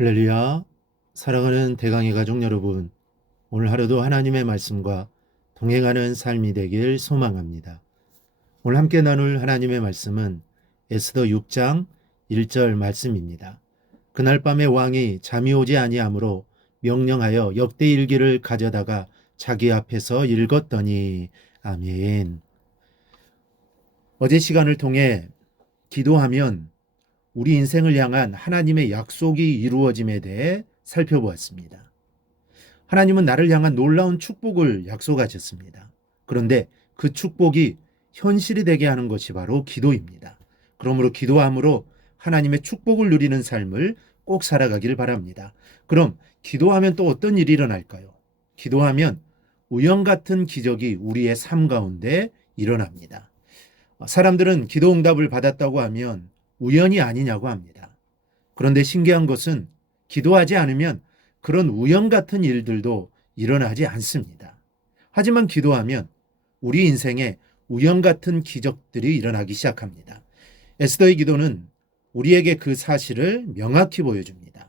할렐루야. 사랑하는 대강의 가족 여러분, 오늘 하루도 하나님의 말씀과 동행하는 삶이 되길 소망합니다. 오늘 함께 나눌 하나님의 말씀은 에스더 6장 1절 말씀입니다. 그날 밤에 왕이 잠이 오지 아니하므로 명령하여 역대일기를 가져다가 자기 앞에서 읽었더니 아멘. 어제 시간을 통해 기도하면 우리 인생을 향한 하나님의 약속이 이루어짐에 대해 살펴보았습니다. 하나님은 나를 향한 놀라운 축복을 약속하셨습니다. 그런데 그 축복이 현실이 되게 하는 것이 바로 기도입니다. 그러므로 기도함으로 하나님의 축복을 누리는 삶을 꼭 살아가길 바랍니다. 그럼 기도하면 또 어떤 일이 일어날까요? 기도하면 우연 같은 기적이 우리의 삶 가운데 일어납니다. 사람들은 기도 응답을 받았다고 하면 우연이 아니냐고 합니다. 그런데 신기한 것은 기도하지 않으면 그런 우연 같은 일들도 일어나지 않습니다. 하지만 기도하면 우리 인생에 우연 같은 기적들이 일어나기 시작합니다. 에스더의 기도는 우리에게 그 사실을 명확히 보여줍니다.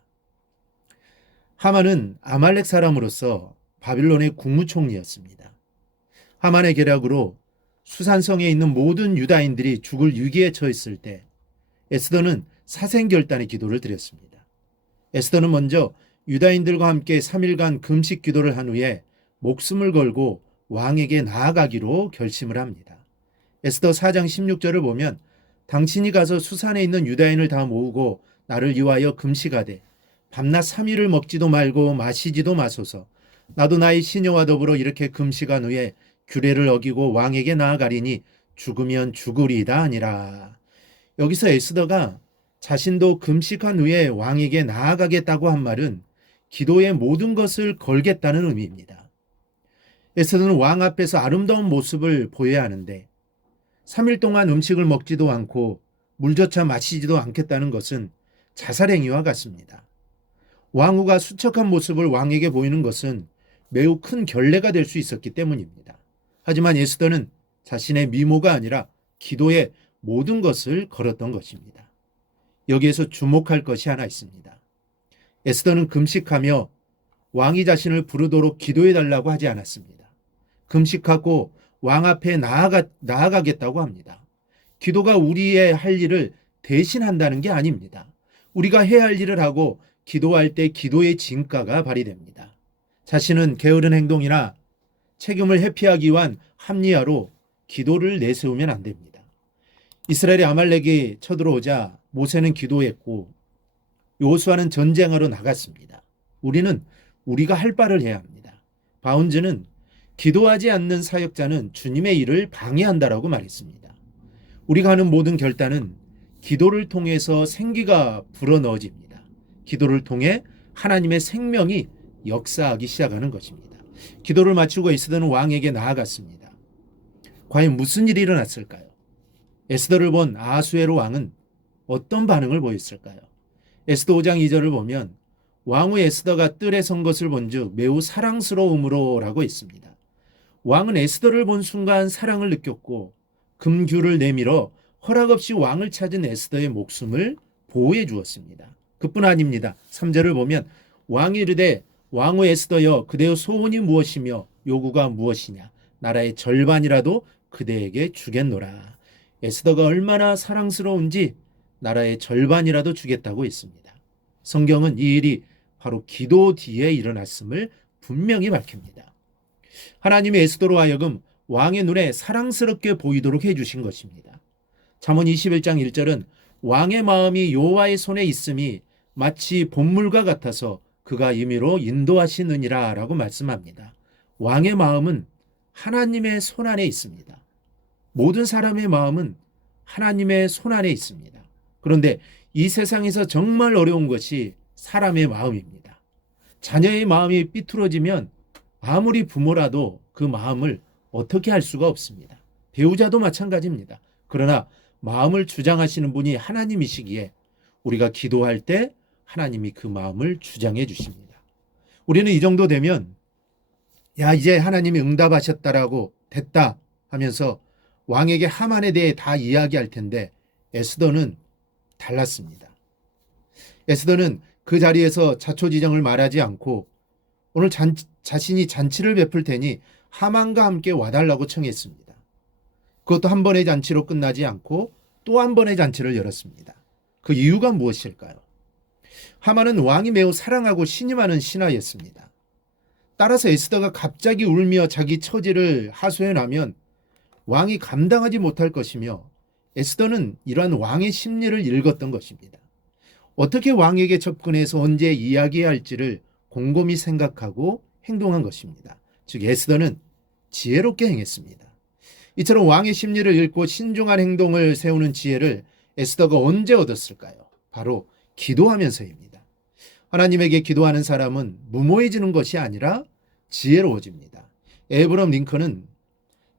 하만은 아말렉 사람으로서 바빌론의 국무총리였습니다. 하만의 계략으로 수산성에 있는 모든 유다인들이 죽을 위기에 처했을 때 에스더는 사생결단의 기도를 드렸습니다. 에스더는 먼저 유다인들과 함께 3일간 금식 기도를 한 후에 목숨을 걸고 왕에게 나아가기로 결심을 합니다. 에스더 4장 16절을 보면 당신이 가서 수산에 있는 유다인을 다 모으고 나를 위하여 금식하되 밤낮 3일을 먹지도 말고 마시지도 마소서. 나도 나의 시녀와 더불어 이렇게 금식한 후에 규례를 어기고 왕에게 나아가리니 죽으면 죽으리이다 아니라. 여기서 에스더가 자신도 금식한 후에 왕에게 나아가겠다고 한 말은 기도의 모든 것을 걸겠다는 의미입니다. 에스더는 왕 앞에서 아름다운 모습을 보여야 하는데 3일 동안 음식을 먹지도 않고 물조차 마시지도 않겠다는 것은 자살행위와 같습니다. 왕후가 수척한 모습을 왕에게 보이는 것은 매우 큰 결례가 될 수 있었기 때문입니다. 하지만 에스더는 자신의 미모가 아니라 기도의 모든 것을 걸었던 것입니다. 여기에서 주목할 것이 하나 있습니다. 에스더는 금식하며 왕이 자신을 부르도록 기도해달라고 하지 않았습니다. 금식하고 왕 앞에 나아가겠다고 합니다. 기도가 우리의 할 일을 대신한다는 게 아닙니다. 우리가 해야 할 일을 하고 기도할 때 기도의 진가가 발휘됩니다. 자신은 게으른 행동이나 책임을 회피하기 위한 합리화로 기도를 내세우면 안 됩니다. 이스라엘의 아말렉이 쳐들어오자 모세는 기도했고 여호수아는 전쟁하러 나갔습니다. 우리는 우리가 할 바를 해야 합니다. 바운즈는 기도하지 않는 사역자는 주님의 일을 방해한다라고 말했습니다. 우리가 하는 모든 결단은 기도를 통해서 생기가 불어넣어집니다. 기도를 통해 하나님의 생명이 역사하기 시작하는 것입니다. 기도를 마치고 에스더는 왕에게 나아갔습니다. 과연 무슨 일이 일어났을까요? 에스더를 본 아하수에로 왕은 어떤 반응을 보였을까요? 에스더 5장 2절을 보면 왕후 에스더가 뜰에 선 것을 본즉 매우 사랑스러움으로 라고 했습니다. 왕은 에스더를 본 순간 사랑을 느꼈고 금규를 내밀어 허락 없이 왕을 찾은 에스더의 목숨을 보호해 주었습니다. 그뿐 아닙니다. 3절을 보면 왕이 이르되 왕후 에스더여 그대의 소원이 무엇이며 요구가 무엇이냐 나라의 절반이라도 그대에게 주겠노라. 에스더가 얼마나 사랑스러운지 나라의 절반이라도 주겠다고 했습니다. 성경은 이 일이 바로 기도 뒤에 일어났음을 분명히 밝힙니다. 하나님이 에스더로 하여금 왕의 눈에 사랑스럽게 보이도록 해주신 것입니다. 잠언 21장 1절은 왕의 마음이 여호와의 손에 있음이 마치 본물과 같아서 그가 임의로 인도하시느니라 라고 말씀합니다. 왕의 마음은 하나님의 손 안에 있습니다. 모든 사람의 마음은 하나님의 손 안에 있습니다. 그런데 이 세상에서 정말 어려운 것이 사람의 마음입니다. 자녀의 마음이 삐뚤어지면 아무리 부모라도 그 마음을 어떻게 할 수가 없습니다. 배우자도 마찬가지입니다. 그러나 마음을 주장하시는 분이 하나님이시기에 우리가 기도할 때 하나님이 그 마음을 주장해 주십니다. 우리는 이 정도 되면 야 이제 하나님이 응답하셨다라고 됐다 하면서 왕에게 하만에 대해 다 이야기할 텐데 에스더는 달랐습니다. 에스더는 그 자리에서 자초지정을 말하지 않고 오늘 자신이 잔치를 베풀 테니 하만과 함께 와달라고 청했습니다. 그것도 한 번의 잔치로 끝나지 않고 또 한 번의 잔치를 열었습니다. 그 이유가 무엇일까요? 하만은 왕이 매우 사랑하고 신임하는 신하였습니다. 따라서 에스더가 갑자기 울며 자기 처지를 하소연하면 왕이 감당하지 못할 것이며 에스더는 이러한 왕의 심리를 읽었던 것입니다. 어떻게 왕에게 접근해서 언제 이야기해야 할지를 곰곰이 생각하고 행동한 것입니다. 즉 에스더는 지혜롭게 행했습니다. 이처럼 왕의 심리를 읽고 신중한 행동을 세우는 지혜를 에스더가 언제 얻었을까요? 바로 기도하면서입니다. 하나님에게 기도하는 사람은 무모해지는 것이 아니라 지혜로워집니다. 에이브럼 링컨은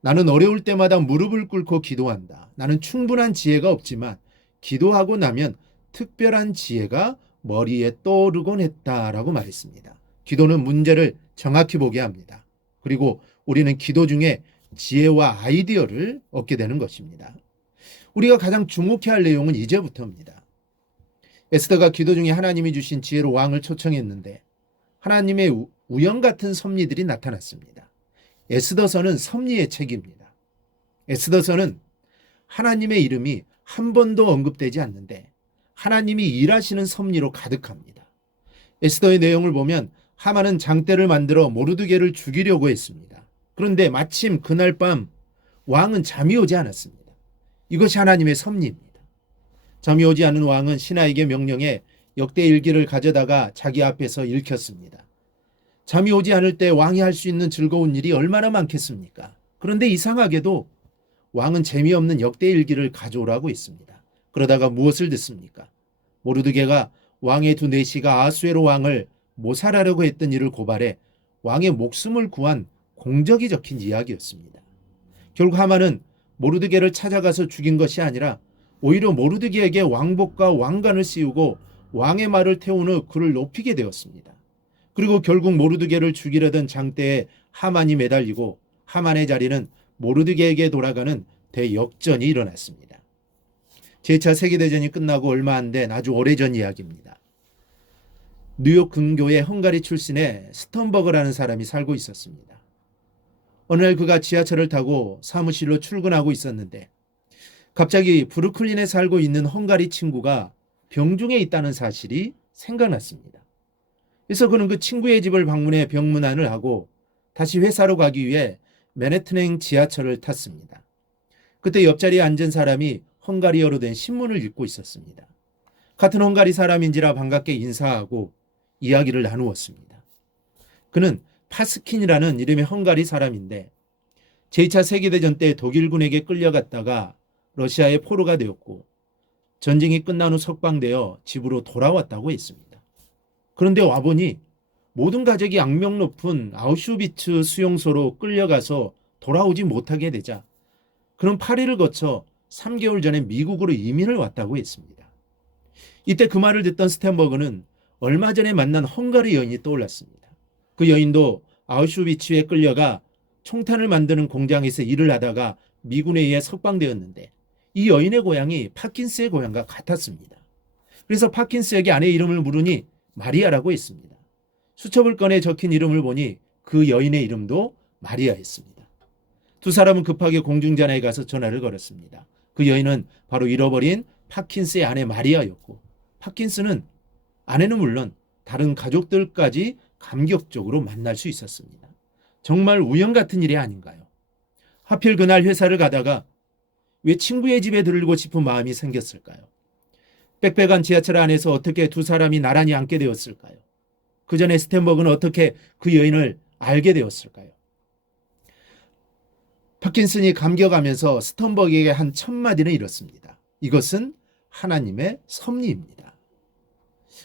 나는 어려울 때마다 무릎을 꿇고 기도한다. 나는 충분한 지혜가 없지만 기도하고 나면 특별한 지혜가 머리에 떠오르곤 했다라고 말했습니다. 기도는 문제를 정확히 보게 합니다. 그리고 우리는 기도 중에 지혜와 아이디어를 얻게 되는 것입니다. 우리가 가장 주목해야 할 내용은 이제부터입니다. 에스더가 기도 중에 하나님이 주신 지혜로 왕을 초청했는데 하나님의 우연 같은 섭리들이 나타났습니다. 에스더서는 섭리의 책입니다. 에스더서는 하나님의 이름이 한 번도 언급되지 않는데 하나님이 일하시는 섭리로 가득합니다. 에스더의 내용을 보면 하만은 장대를 만들어 모르드게를 죽이려고 했습니다. 그런데 마침 그날 밤 왕은 잠이 오지 않았습니다. 이것이 하나님의 섭리입니다. 잠이 오지 않은 왕은 신하에게 명령해 역대 일기를 가져다가 자기 앞에서 읽혔습니다. 잠이 오지 않을 때 왕이 할 수 있는 즐거운 일이 얼마나 많겠습니까? 그런데 이상하게도 왕은 재미없는 역대 일기를 가져오라고 했습니다. 그러다가 무엇을 듣습니까? 모르드게가 왕의 두 내시가 아수에로 왕을 모살하려고 했던 일을 고발해 왕의 목숨을 구한 공적이 적힌 이야기였습니다. 결국 하만은 모르드게를 찾아가서 죽인 것이 아니라 오히려 모르드게에게 왕복과 왕관을 씌우고 왕의 말을 태운 후 그를 높이게 되었습니다. 그리고 결국 모르드게를 죽이려던 장대에 하만이 매달리고 하만의 자리는 모르드게에게 돌아가는 대역전이 일어났습니다. 제2차 세계대전이 끝나고 얼마 안 된 아주 오래전 이야기입니다. 뉴욕 근교의 헝가리 출신의 스턴버그라는 사람이 살고 있었습니다. 어느 날 그가 지하철을 타고 사무실로 출근하고 있었는데 갑자기 브루클린에 살고 있는 헝가리 친구가 병중에 있다는 사실이 생각났습니다. 그래서 그는 그 친구의 집을 방문해 병문안을 하고 다시 회사로 가기 위해 맨해튼행 지하철을 탔습니다. 그때 옆자리에 앉은 사람이 헝가리어로 된 신문을 읽고 있었습니다. 같은 헝가리 사람인지라 반갑게 인사하고 이야기를 나누었습니다. 그는 파스킨이라는 이름의 헝가리 사람인데 제2차 세계대전 때 독일군에게 끌려갔다가 러시아의 포로가 되었고 전쟁이 끝난 후 석방되어 집으로 돌아왔다고 했습니다. 그런데 와보니 모든 가족이 악명 높은 아우슈비츠 수용소로 끌려가서 돌아오지 못하게 되자 그는 파리를 거쳐 3개월 전에 미국으로 이민을 왔다고 했습니다. 이때 그 말을 듣던 스탠버그는 얼마 전에 만난 헝가리 여인이 떠올랐습니다. 그 여인도 아우슈비츠에 끌려가 총탄을 만드는 공장에서 일을 하다가 미군에 의해 석방되었는데 이 여인의 고향이 파킨스의 고향과 같았습니다. 그래서 파킨스에게 아내 이름을 물으니 마리아라고 했습니다. 수첩을 꺼내 적힌 이름을 보니 그 여인의 이름도 마리아였습니다. 두 사람은 급하게 공중전화에 가서 전화를 걸었습니다. 그 여인은 바로 잃어버린 파킨스의 아내 마리아였고 파킨스는 아내는 물론 다른 가족들까지 감격적으로 만날 수 있었습니다. 정말 우연 같은 일이 아닌가요? 하필 그날 회사를 가다가 왜 친구의 집에 들르고 싶은 마음이 생겼을까요? 빽빽한 지하철 안에서 어떻게 두 사람이 나란히 앉게 되었을까요? 그 전에 스탠버그는 어떻게 그 여인을 알게 되었을까요? 파킨슨이 감격하면서 스턴버그에게 한 첫 마디는 이렇습니다. 이것은 하나님의 섭리입니다.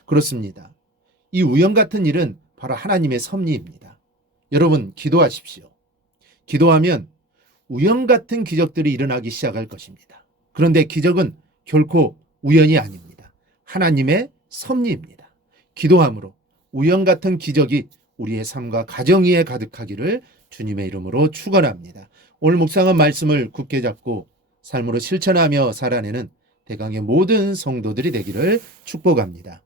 그렇습니다. 이 우연 같은 일은 바로 하나님의 섭리입니다. 여러분 기도하십시오. 기도하면 우연 같은 기적들이 일어나기 시작할 것입니다. 그런데 기적은 결코 우연이 아닙니다. 하나님의 섭리입니다. 기도함으로 우연 같은 기적이 우리의 삶과 가정 위에 가득하기를 주님의 이름으로 축원합니다. 오늘 묵상한 말씀을 굳게 잡고 삶으로 실천하며 살아내는 대강의 모든 성도들이 되기를 축복합니다.